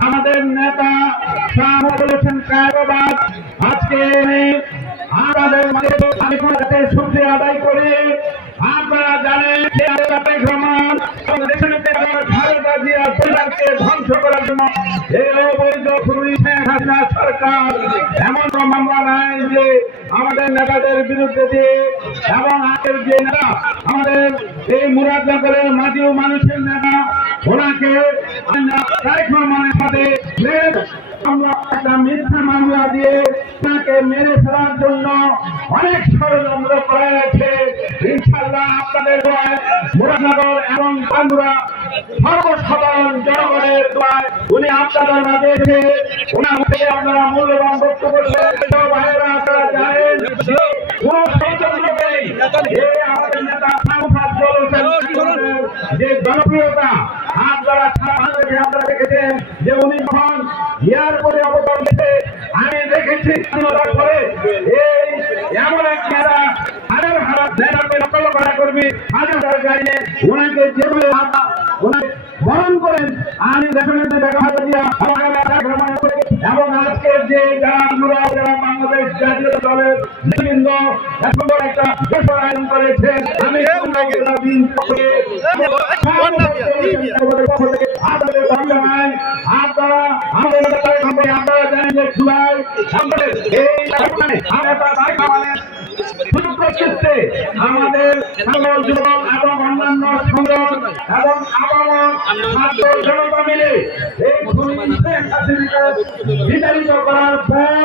আমাদের নেতা শাহ বলেছেন কায়রবাদ আজকে আমাদের মাঝে আদায় করি আপনারা জানেন যে এই সরকার এমন যে আমাদের নেতাদের বিরুদ্ধে দিয়ে এবং আগের যে নেতা, আমাদের এই মুরাদনগরের মাটি ও মানুষের নেতা, ওনাকে আমরা তারেক রহমানের সাথে মেরে একটা মিথ্যা মামলা দিয়ে তাকে মেরে ফেলার জন্য অনেক ষড়যন্ত্র করা হয়েছে। এবং বান্দুরা সর্বসাধারণ জনগণের দোয়ায় উনি আপনাদের যে জনপ্রিয়তা আপনারা দেখেছেন যে উনি যখন ইয়ার পরে অবদান দিতে আমি দেখেছি স্বাধীনতার পরে এই এমন এক নেতা, হাজার হাজার নেতাকে টাকা কর্মী হাজার হাজার গাড়িয়ে ওনাকে যেভাবে ওনাকে বরণ করেন, আমি দেখেন দেখা দিয়া একটা আয়োজন করেছে। আমি আপনারা আমাদের আপনারা জানেন যে জুলাই আমাদের এই কোম্পানি আমরা দায়িত্ব সুযোগ করতে আমাদের সকল যুবক এবং অন্যান্য সংগঠন এবং আবহাওয়া জনতা মিলে এই বিতাড়িত করার পর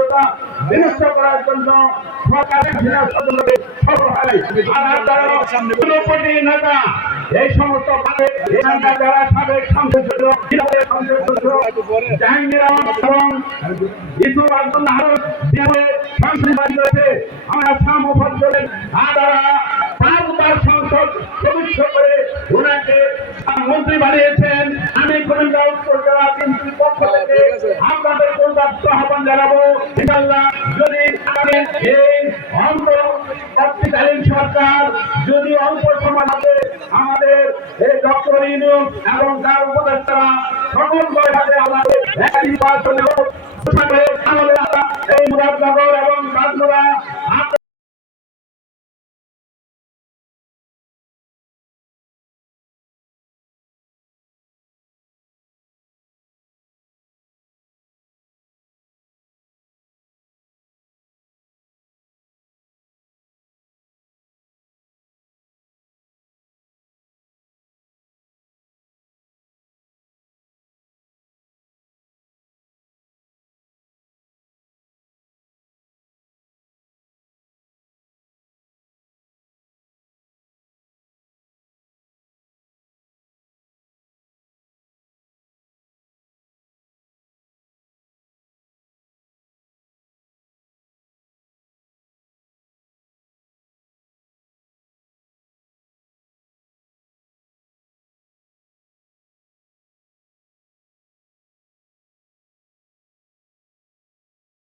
জনপ্রিয়তা বিনষ্ট করার জন্য সরকারের সিদ্ধান্তগুলোকে সফল হয় আর আপনারা কোটি নেতা এই সমস্ত তারা মন্ত্রী বানিয়েছেন উদাত্ত জানাব। যদি এই সরকার, যদি অল্প সময় আমাদের এই ডক্টর ইউনিয়ন এবং তার উপদেষ্টারা সকল করে আমাদের এক নির্বাচন এই মুরাদনগর এবং কাজমুরা